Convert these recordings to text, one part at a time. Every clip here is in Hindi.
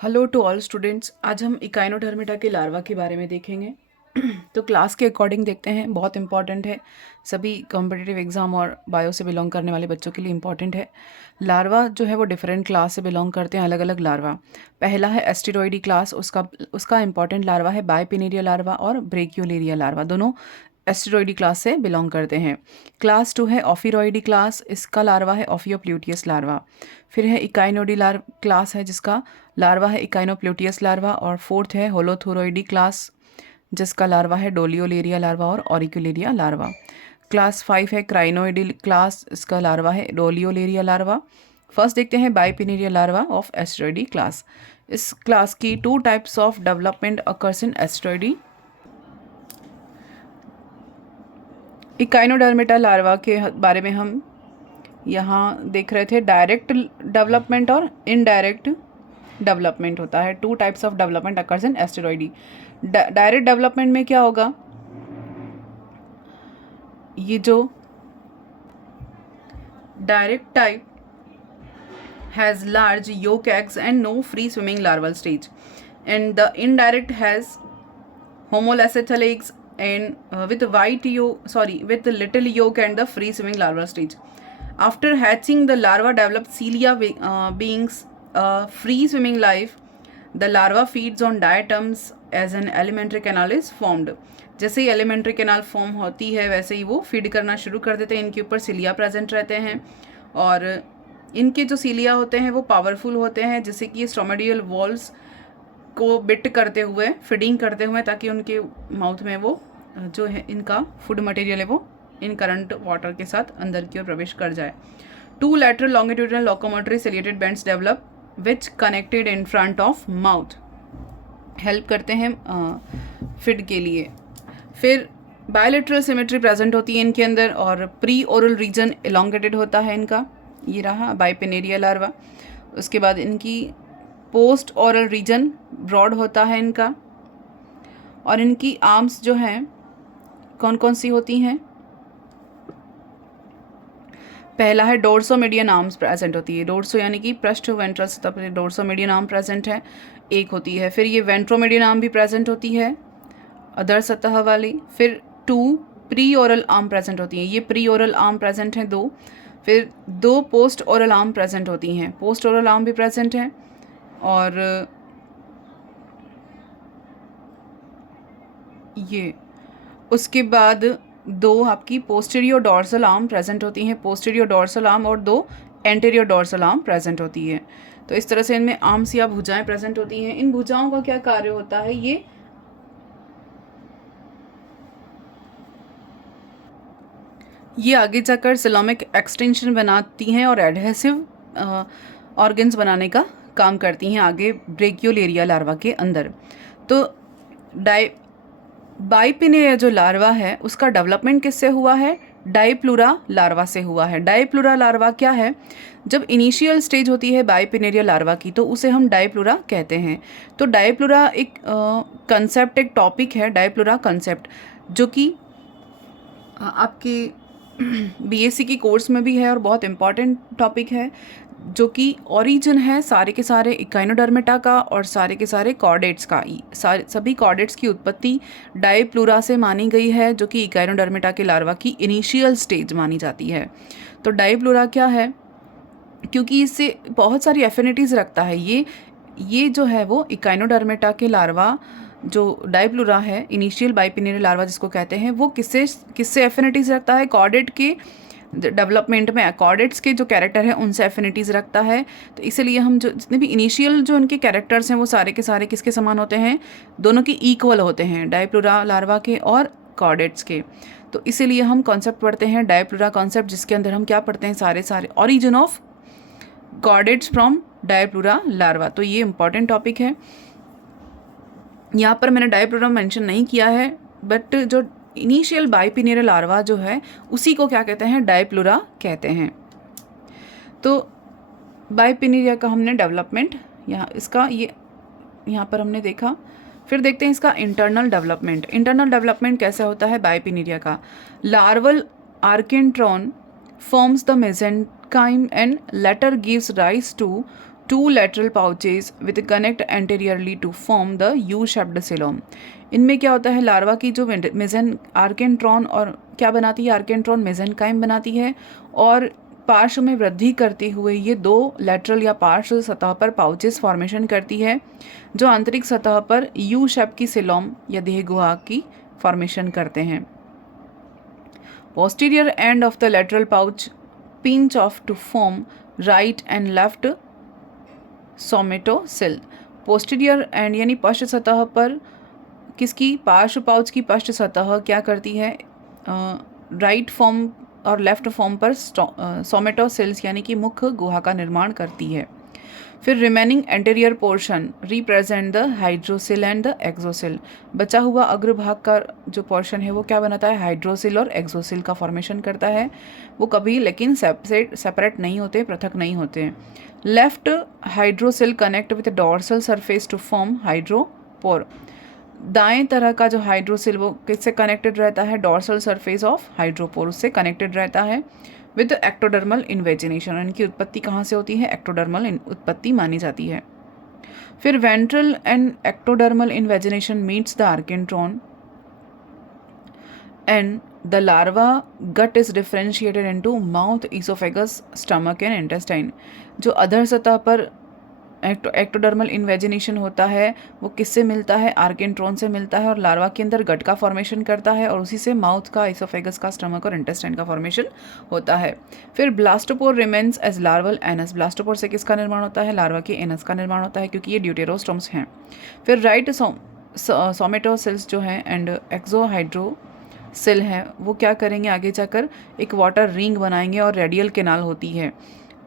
Hello to all students. आज हम इकाइनोडर्मिटा के लार्वा के बारे में देखेंगे। तो क्लास के अकॉर्डिंग देखते हैं, बहुत इंपॉर्टेंट है, सभी कॉम्पिटिटिव एग्जाम और बायो से बिलोंग करने वाले बच्चों के लिए इंपॉर्टेंट है। लार्वा जो है वो डिफरेंट क्लास से बिलोंग करते हैं, अलग अलग लार्वा। पहला है एस्टेरॉयडी क्लास, उसका इंपॉर्टेंट लार्वा है बाइपिनेरिया लार्वा और ब्रेकियोलेरिया लार्वा, दोनों एस्टेरॉयडी क्लास से बिलोंग करते हैं। क्लास 2 है ऑफिरॉयडी क्लास, इसका लार्वा है ऑफियोप्ल्यूटियस लार्वा। फिर है इकाइनोडी क्लास है, जिसका लार्वा है इकाइनोप्ल्यूटियस लार्वा। और फोर्थ है होलोथोरोइडी क्लास, जिसका लार्वा है डोलियोलेरिया लार्वा और ऑरिक्यूलेरिया लार्वा। क्लास 5 है क्राइनोइडी क्लास, इसका लार्वा है डोलियोलेरिया लार्वा। फर्स्ट देखते हैं bipinnaria larva of Asteroidea class. इस क्लास की 2 types of development occurs in Asteroidea. Echinodermata larva के बारे में हम यहाँ देख रहे थे, डायरेक्ट डेवलपमेंट और इनडायरेक्ट डेवलपमेंट होता है। 2 types of development occurs in Asteroidea. Direct development में क्या होगा, ये जो direct type has large yolk eggs and no free swimming larval stage, and the indirect has homolacethal eggs and with little yolk and the free swimming larval stage. After hatching, the larva develops cilia, beings free swimming life. The larva feeds on diatoms as an alimentary canal is formed. जैसे ही एलिमेंट्री कैनाल फॉर्म होती है वैसे ही वो फीड करना शुरू कर देते हैं। इनके ऊपर सिलिया प्रेजेंट रहते हैं और इनके जो सिलिया होते हैं वो पावरफुल होते हैं, जिससे कि ये स्टोमेडियल वॉल्स को बिट करते हुए, फीडिंग करते हुए, ताकि उनके माउथ में वो जो है इनका फूड मटेरियल है वो इन करंट वाटर के साथ अंदर की ओर प्रवेश कर जाए। 2 lateral longitudinal locomotory ciliated bands develop which connected in front of mouth, help करते हैं फिड के लिए। फिर बायोलेटरल सिमेट्री प्रेजेंट होती है इनके अंदर और प्री ओरल रीजन एलोंगेटेड होता है इनका, ये रहा बाइपिनेरिया लार्वा। उसके बाद इनकी पोस्ट ओरल रीजन ब्रॉड होता है इनका। और इनकी आर्म्स जो हैं कौन कौन सी होती हैं, पहला है डोर्सोमीडियन आर्म्स प्रेजेंट होती है, डोर्सो यानी कि पृष्ठ वेंट्रल सतह पर डोर्सोमीडियन आर्म प्रेजेंट है, एक होती है। फिर ये वेंट्रोमीडियन आर्म भी प्रेजेंट होती है, अदर सतह वाली। फिर 2 प्री ओरल आर्म प्रेजेंट होती हैं, ये प्री ओरल आर्म प्रेजेंट हैं 2। फिर 2 पोस्ट ओरल आर्म प्रेजेंट होती हैं, पोस्ट ओरल आर्म भी प्रेजेंट हैं। और ये उसके बाद 2 आपकी पोस्टीरियर डॉर्सल आर्म प्रेजेंट होती हैं, पोस्टीरियर डॉर्सल आर्म, और 2 एंटीरियर डॉर्सल आर्म प्रेजेंट होती है। तो इस तरह से इनमें आर्म्स या भुजाएं प्रेजेंट होती हैं। इन भुजाओं का क्या कार्य होता है, ये आगे जाकर सिलोमिक एक्सटेंशन बनाती हैं और एडहेसिव ऑर्गन्स बनाने का काम करती हैं आगे ब्रेकियोलेरिया लार्वा के अंदर। तो बाइपिनेरिया जो लार्वा है उसका डेवलपमेंट किससे हुआ है, डाइप्लूरा लार्वा से हुआ है। डाइप्लूरा लार्वा क्या है, जब इनिशियल स्टेज होती है बाइपिनेरिया लार्वा की तो उसे हम डाइप्लूरा कहते हैं। तो डाइप्लूरा एक कंसेप्ट, एक टॉपिक है डाइप्लूरा कंसेप्ट, जो कि आपके बीएससी की कोर्स में भी है और बहुत इम्पॉर्टेंट टॉपिक है, जो कि ओरिजिन है सारे के सारे इकाइनोडर्मिटा का और सारे के सारे कॉर्डेट्स का। सभी कॉर्डेट्स की उत्पत्ति डाइप्लूरा से मानी गई है, जो कि इकाइनोडर्मिटा के लार्वा की इनिशियल स्टेज मानी जाती है। तो डाइप्लूरा क्या है, क्योंकि इससे बहुत सारी एफिनिटीज़ रखता है, ये जो है वो इकाइनोडर्मिटा के लार्वा जो डाइप्लूरा है, इनिशियल बाइपिनेरियल लार्वा जिसको कहते हैं, वो किससे एफिनिटीज़ रखता है, कॉर्डेट के डेवलपमेंट में कॉर्डेट्स के जो कैरेक्टर हैं उनसे एफिनिटीज़ रखता है। तो इसीलिए हम जो जितने भी इनिशियल जो उनके कैरेक्टर्स हैं वो सारे के सारे किसके समान होते हैं, दोनों के इक्वल होते हैं, डाइप्लूरा लार्वा के और कॉर्डेट्स के। तो इसीलिए हम कॉन्सेप्ट पढ़ते हैं डाइप्लूरा कॉन्सेप्ट, जिसके अंदर हम क्या पढ़ते हैं, सारे origin of chordates from dipleurula larva. तो ये इंपॉर्टेंट टॉपिक है। यहाँ पर मैंने डाइप्लूरा मेंशन नहीं किया है, बट जो इनिशियल बाइपिनेरियल लार्वा जो है उसी को क्या कहते हैं, डाइप्लूरा कहते हैं। तो बाइपिनेरिया का हमने डेवलपमेंट यहाँ पर हमने देखा। फिर देखते हैं इसका इंटरनल डेवलपमेंट। इंटरनल डेवलपमेंट कैसे होता है बाइपिनेरिया का, larval archenteron forms the mesenchyme and later gives rise to two lateral pouches with connect anteriorly to form the U shaped coelom. इनमें क्या होता है, लार्वा की जो मेजन आर्केंट्रॉन और क्या बनाती है, आर्केंट्रॉन मेसेनकाइम बनाती है और पार्श्व में वृद्धि करते हुए ये दो लेटरल या पार्श्व सतह पर पाउचेस फॉर्मेशन करती है जो आंतरिक सतह पर यू शेप की सिलोम या देह गुहा की फॉर्मेशन करते हैं। Posterior end of the lateral pouch pinch off to form right and left somatocoel. Posterior end यानी पश्च सतह पर किसकी, पार्श्व पाउच की पश्च सतह क्या करती है, राइट फॉर्म और लेफ्ट फॉर्म पर सोमेटोसिल्स यानी कि मुख्य गुहा का निर्माण करती है। फिर remaining anterior portion represent the hydrocoel and the axocoel. बचा हुआ अग्रभाग का जो पोर्शन है वो क्या बनाता है, हाइड्रोसिल और एक्सोसिल का फॉर्मेशन करता है। वो कभी लेकिन सेपरेट नहीं होते, पृथक नहीं होते। Left hydrocoel connect with dorsal surface to form hydropore. दाएं तरह का जो हाइड्रोसिल वो किससे कनेक्टेड रहता है, डॉर्सल सरफेस ऑफ हाइड्रोपोर से कनेक्टेड रहता है विद एक्टोडर्मल इन्वेजिनेशन। इनकी उत्पत्ति कहाँ से होती है, एक्टोडर्मल उत्पत्ति मानी जाती है। फिर ventral end ectodermal invagination meets the archenteron and the larva gut is differentiated into mouth, oesophagus, stomach and intestine. जो अधर सतह पर एक्टोडर्मल इन्वेजिनेशन होता है वो किससे मिलता है, आर्केंट्रॉन से मिलता है और लार्वा के अंदर गट का फॉर्मेशन करता है और उसी से माउथ का, इसोफेगस का, स्टमक और इंटेस्टाइन का फॉर्मेशन होता है। फिर blastopore remains as larval anus. Blastopore से किसका निर्माण होता है, लार्वा के एनस का निर्माण होता है क्योंकि ये ड्यूटेरोस्टोम्स हैं। फिर राइट सोमेटोसिल्स जो हैं एंड एक्सोहाइड्रोसिल हैं वो क्या करेंगे, आगे जाकर एक वाटर रिंग बनाएंगे और रेडियल कैनाल होती है।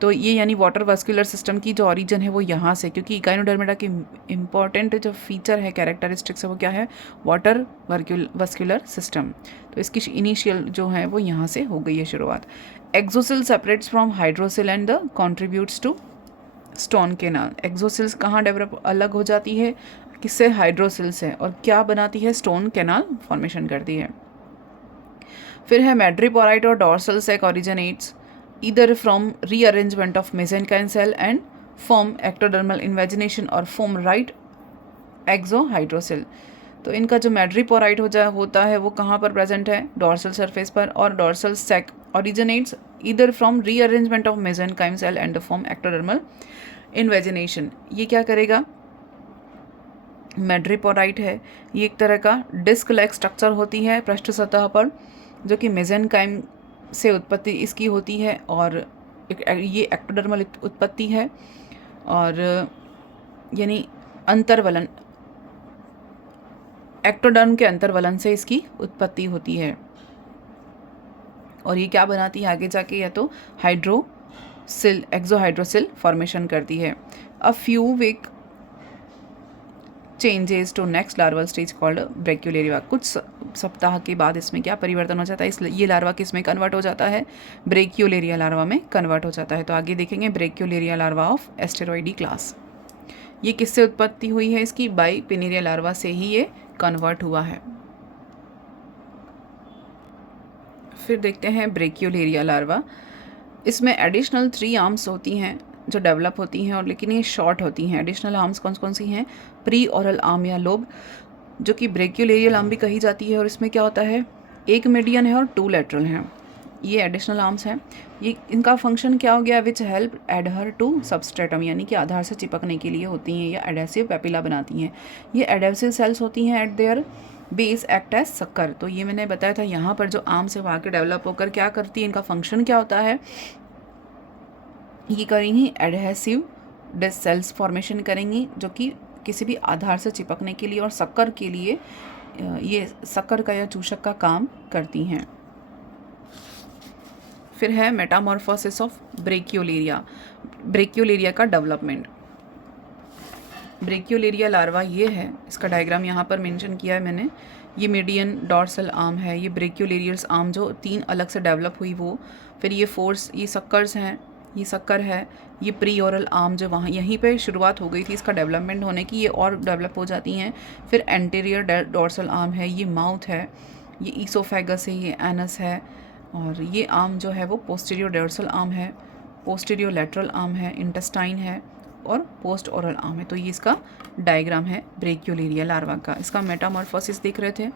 तो ये यानी वाटर वस्कुलर सिस्टम की जो ओरिजिन है वो यहाँ से, क्योंकि इकाइनोडर्मिडा की इम्पॉर्टेंट जो फीचर है, कैरेक्टरिस्टिक्स है वो क्या है, वाटर वस्कुलर सिस्टम। तो इसकी इनिशियल जो है वो यहाँ से हो गई है शुरुआत। Axocoel separates from hydrocoel and the contributes to stone canal. Axocoels कहाँ डेवलप अलग हो जाती है, किससे, हाइड्रोसिल से, और क्या बनाती है, स्टोन केनाल फॉर्मेशन करती है। फिर है मैड्रिपोराइट और dorsal sac originates either from rearrangement of mesenchyme cell and form ectodermal invagination or form right exohydrosil। तो इनका जो मैड्रिपोराइट होता है वो कहाँ पर प्रेजेंट है, डॉर्सल सरफेस पर, और dorsal sac originates either from rearrangement of mesenchyme cell and form ectodermal invagination. ये क्या करेगा, मैड्रिपोराइट है, ये एक तरह का डिस्क लाइक स्ट्रक्चर होती है पृष्ठ सतह पर जो कि मेसेनकाइम से उत्पत्ति इसकी होती है और ये एक्टोडर्मल उत्पत्ति है और यानी अंतर्वलन, एक्टोडर्म के अंतर्वलन से इसकी उत्पत्ति होती है और ये क्या बनाती है आगे जाके, या तो हाइड्रोसिल, एक्सोहाइड्रोसिल फॉर्मेशन करती है। A few week changes to next larval stage called brachiolaria. कुछ सप्ताह के बाद इसमें क्या परिवर्तन हो जाता है, इसलिए ये लार्वा किस में कन्वर्ट हो जाता है, ब्रेक्यूलेरिया लार्वा में कन्वर्ट हो जाता है। तो आगे देखेंगे ब्रेक्यूलेरिया लार्वा ऑफ एस्टेरॉइडी क्लास। ये किससे उत्पत्ति हुई है इसकी, बाइपिनेरिया लार्वा से ही ये कन्वर्ट हुआ है। फिर देखते हैं ब्रेक्यूलेरिया लार्वा। इसमें एडिशनल 3 आर्म्स होती हैं जो डेवलप होती हैं और लेकिन ये शॉर्ट होती हैं। एडिशनल आर्म्स कौन कौन सी हैं, प्री ओरल आर्म या लोब, जो कि ब्रेक्यूलेरियल आर्म भी कही जाती है, और इसमें क्या होता है, एक मीडियन है और 2 लेटरल हैं। ये एडिशनल आर्म्स हैं। ये इनका फंक्शन क्या हो गया, which help adhere to substratum, यानी कि आधार से चिपकने के लिए होती हैं या एडेसिव पेपिला बनाती हैं। ये एडेसिव सेल्स होती हैं at their base act as sucker. तो ये मैंने बताया था, यहाँ पर जो आर्म्स है वहाँ के डेवलप होकर क्या करती है, इनका फंक्शन क्या होता है, ये करेंगी एडहेसिव सेल्स फॉर्मेशन करेंगी जो कि किसी भी आधार से चिपकने के लिए और शक्कर के लिए, ये शक्कर का या चूषक का काम करती हैं। फिर है मेटामॉर्फोसिस ऑफ ब्रेक्यूलेरिया। ब्रेक्यूलेरिया का डेवलपमेंट। ब्रेक्यूलेरिया लार्वा ये है, इसका डायग्राम यहाँ पर मेंशन किया है मैंने। ये मीडियन डॉर्सल आर्म है, ये ब्रेक्यूलेरियस आर्म जो 3 अलग से डेवलप हुई वो। फिर ये फोर्स, ये शक्कर्स हैं, ये शक्कर है। ये प्री ओरल आर्म जो वहाँ यहीं पे शुरुआत हो गई थी इसका डेवलपमेंट होने की, ये और डेवलप हो जाती हैं। फिर एंटीरियर डॉर्सल आर्म है, ये माउथ है, ये ईसोफेगस है, ये एनस है, और ये आर्म जो है वो पोस्टीरियर डॉर्सल आर्म है, पोस्टीरियर लेटरल आर्म है, इंटेस्टाइन है, और पोस्ट ओरल आर्म है। तो ये इसका डायग्राम है ब्रेकियोलेरिया लार्वा का। इसका मेटामॉर्फोसिस देख रहे थे।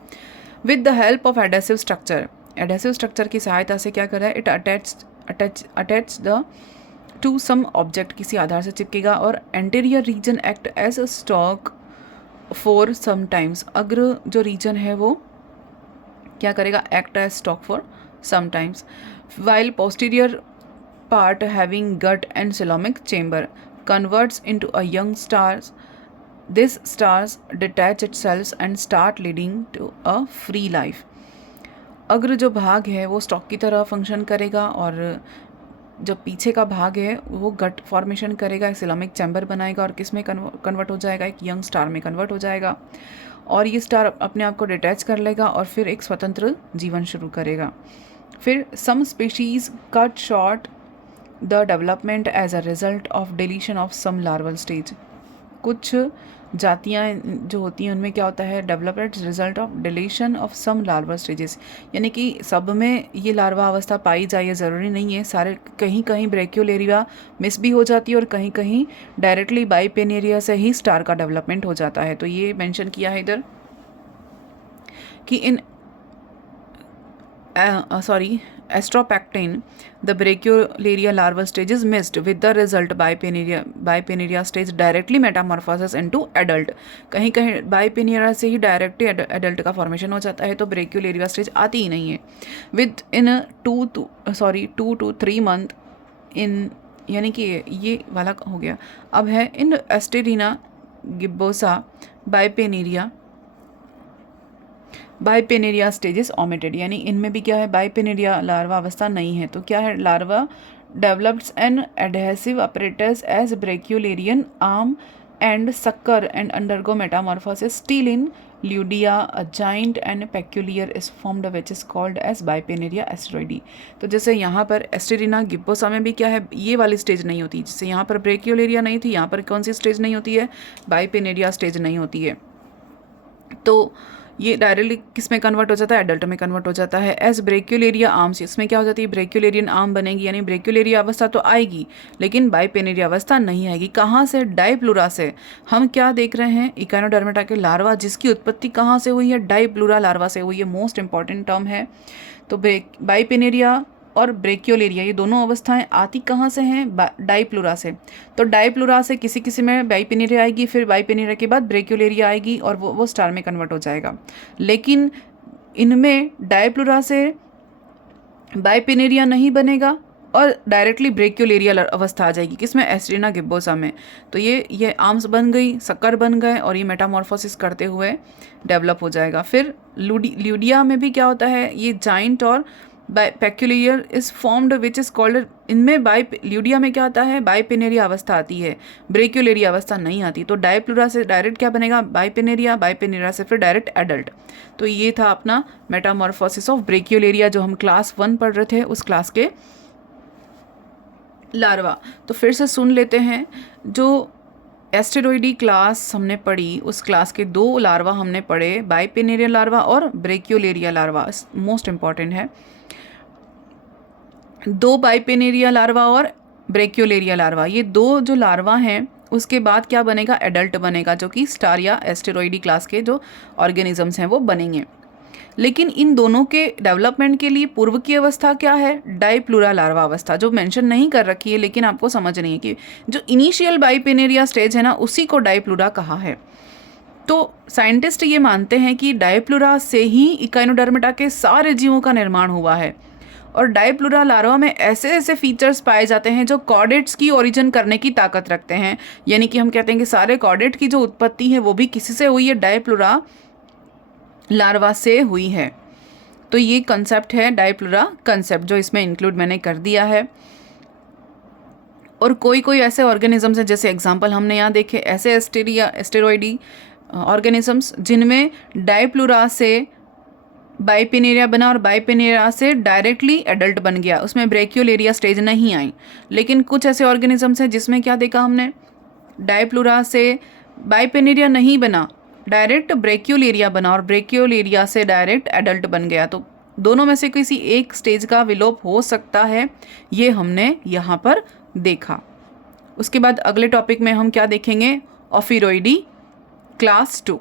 With the help of adhesive structure, adhesive structure की सहायता से क्या कर रहा है, it attach the to some object, किसी आधार से चिपकेगा, और anterior region act as a stalk for some times, अग्र जो रीजन है वो क्या करेगा, act as stalk for some times, while posterior part having gut and coelomic chamber converts into a young stars, this stars detach itself and start leading to a free life. अग्र जो भाग है वो स्टॉक की तरह फंक्शन करेगा, और जो पीछे का भाग है वो गट फॉर्मेशन करेगा, एक सिलोमिक चैम्बर बनाएगा, और किस में कन्वर्ट हो जाएगा, एक यंग स्टार में कन्वर्ट हो जाएगा, और ये स्टार अपने आप को डिटैच कर लेगा और फिर एक स्वतंत्र जीवन शुरू करेगा। फिर some species cut short the development as a result of deletion of some larval stage, कुछ जातियाँ जो होती हैं उनमें क्या होता है, development result of deletion of some larva stages, यानी कि सब में ये लार्वा अवस्था पाई जाए ये ज़रूरी नहीं है, सारे कहीं कहीं ब्रेकियोलेरिया मिस भी हो जाती है और कहीं कहीं डायरेक्टली बाइपेनेरिया से ही स्टार का डेवलपमेंट हो जाता है। तो ये मेंशन किया है इधर कि इन Astropactine, the Brachyolaria larval stage is missed, with the result bipineria stage directly metamorphosis into adult। कहीं कहीं बाइपिनेरिया से ही डायरेक्टली एडल्ट का फॉर्मेशन हो जाता है, तो ब्रेक्योलेरिया स्टेज आती ही नहीं है। With in 2 to 3 month in, यानी कि ये वाला हो गया। अब है इन एस्टेरिना गिब्बोसा बाइपेनेरिया स्टेजेस ओमिटेड, यानी इनमें भी क्या है, बाइपेनेरिया लार्वा अवस्था नहीं है। तो क्या है, larva develops an adhesive apparatus as brachiolarian arm and sucker and undergo metamorphosis still in Luidia, a giant and peculiar is formed which is called as bipinnaria Asteroidea. तो जैसे यहाँ पर एस्टेरिना गिब्बोसा में भी क्या है, ये वाली स्टेज नहीं होती, जैसे यहाँ पर ब्रेक्यूलेरिया नहीं थी, यहाँ पर कौन सी स्टेज नहीं होती है, बाइपेनेरिया स्टेज नहीं होती है। तो ये डायरेक्टली किस में कन्वर्ट हो जाता है, एडल्ट में कन्वर्ट हो जाता है। एज ब्रेक्यूलेरिया आर्म्स, इसमें क्या हो जाती है, ब्रेक्यूलेरियन आर्म बनेगी, यानी ब्रेक्यूलेरिया अवस्था तो आएगी लेकिन बाइपेनेरिया अवस्था नहीं आएगी। कहाँ से, डाइप्लूरा से। हम क्या देख रहे हैं, इकाइनोडर्मेटा के लार्वा जिसकी उत्पत्ति कहाँ से हुई है, डाइप्लूरा लार्वा से हुई है। मोस्ट इंपॉर्टेंट टर्म है। तो बाइपेनेरिया और ब्रेक्योलेरिया ये दोनों अवस्थाएं आती कहाँ से हैं, डाइप्लूरा से। तो डाइप्लूरा से किसी किसी में बाइपेनेरिया आएगी, फिर बाइपेनेरिया के बाद ब्रेक्योलेरिया आएगी और वो स्टार में कन्वर्ट हो जाएगा। लेकिन इनमें डाइप्लूरा से बाइपेनेरिया नहीं बनेगा और डायरेक्टली ब्रेक्योलेरिया अवस्था आ जाएगी, किसमें, एस्टेरिना गिब्बोसा में। तो ये आर्म्स बन गई, सक्कर बन गए और ये मेटामॉर्फोसिस करते हुए डेवलप हो जाएगा। फिर ल्यूडिया में भी क्या होता है, ये जाइंट और peculiar is formed which is called, इनमें ल्यूडिया में क्या आता है, बाइपेनेरिया अवस्था आती है, ब्रेक्योलेरिया अवस्था नहीं आती। तो डाइप्लूरा से डायरेक्ट क्या बनेगा, बाइपेनेरिया से फिर डायरेक्ट एडल्ट। तो ये था अपना मेटामॉर्फोसिस ऑफ ब्रेक्योलेरिया जो हम क्लास 1 पढ़ रहे थे, उस क्लास के लार्वा। तो फिर से सुन लेते हैं, जो एस्टेरॉइडी क्लास हमने पढ़ी उस क्लास के 2 लार्वा हमने पढ़े, बाइपेनेरिया लार्वा और ब्रेक्योलेरिया लार्वा, मोस्ट इंपॉर्टेंट है। 2 बाइपेनेरिया लार्वा और ब्रेक्योलेरिया लार्वा, ये 2 जो लार्वा हैं उसके बाद क्या बनेगा, एडल्ट बनेगा, जो कि स्टार या एस्टेरॉइडी क्लास के जो ऑर्गेनिजम्स हैं वो बनेंगे। लेकिन इन दोनों के डेवलपमेंट के लिए पूर्व की अवस्था क्या है, डाइप्लूरा लार्वा अवस्था, जो मेंशन नहीं कर रखी है लेकिन आपको समझनी है कि जो इनिशियल बाइपेनेरिया स्टेज है ना, उसी को डाइप्लूरा कहा है। तो साइंटिस्ट ये मानते हैं कि डाइप्लूरा से ही इकाइनोडर्मेटा के सारे जीवों का निर्माण हुआ है, और डाइप्लूरा लार्वा में ऐसे ऐसे फीचर्स पाए जाते हैं जो कॉर्डेट्स की ओरिजिन करने की ताकत रखते हैं। यानी कि हम कहते हैं कि सारे कॉर्डेट की जो उत्पत्ति है वो भी किसी से हुई है, डाइप्लूरा लार्वा से हुई है। तो ये कंसेप्ट है डाइप्लूरा कंसेप्ट, जो इसमें इंक्लूड मैंने कर दिया है। और कोई ऐसे ऑर्गेनिजम्स हैं, जैसे एग्जांपल हमने यहाँ देखे, ऐसे एस्टेरॉइडी ऑर्गेनिजम्स जिनमें डाइप्लूरा से बाइपेनेरिया बना और बाइपेनेरिया से डायरेक्टली एडल्ट बन गया, उसमें ब्रेक्योलेरिया स्टेज नहीं आई। लेकिन कुछ ऐसे ऑर्गेनिजम्स हैं जिसमें क्या देखा हमने, डाइप्लूरा से बाइपेनेरिया नहीं बना, डायरेक्ट ब्रेक्योलेरिया बना और ब्रेक्योलेरिया से डायरेक्ट एडल्ट बन गया। तो दोनों में से किसी एक स्टेज का विलोप हो सकता है, ये हमने यहाँ पर देखा। उसके बाद अगले टॉपिक में हम क्या देखेंगे, ऑफिरोइडी क्लास 2।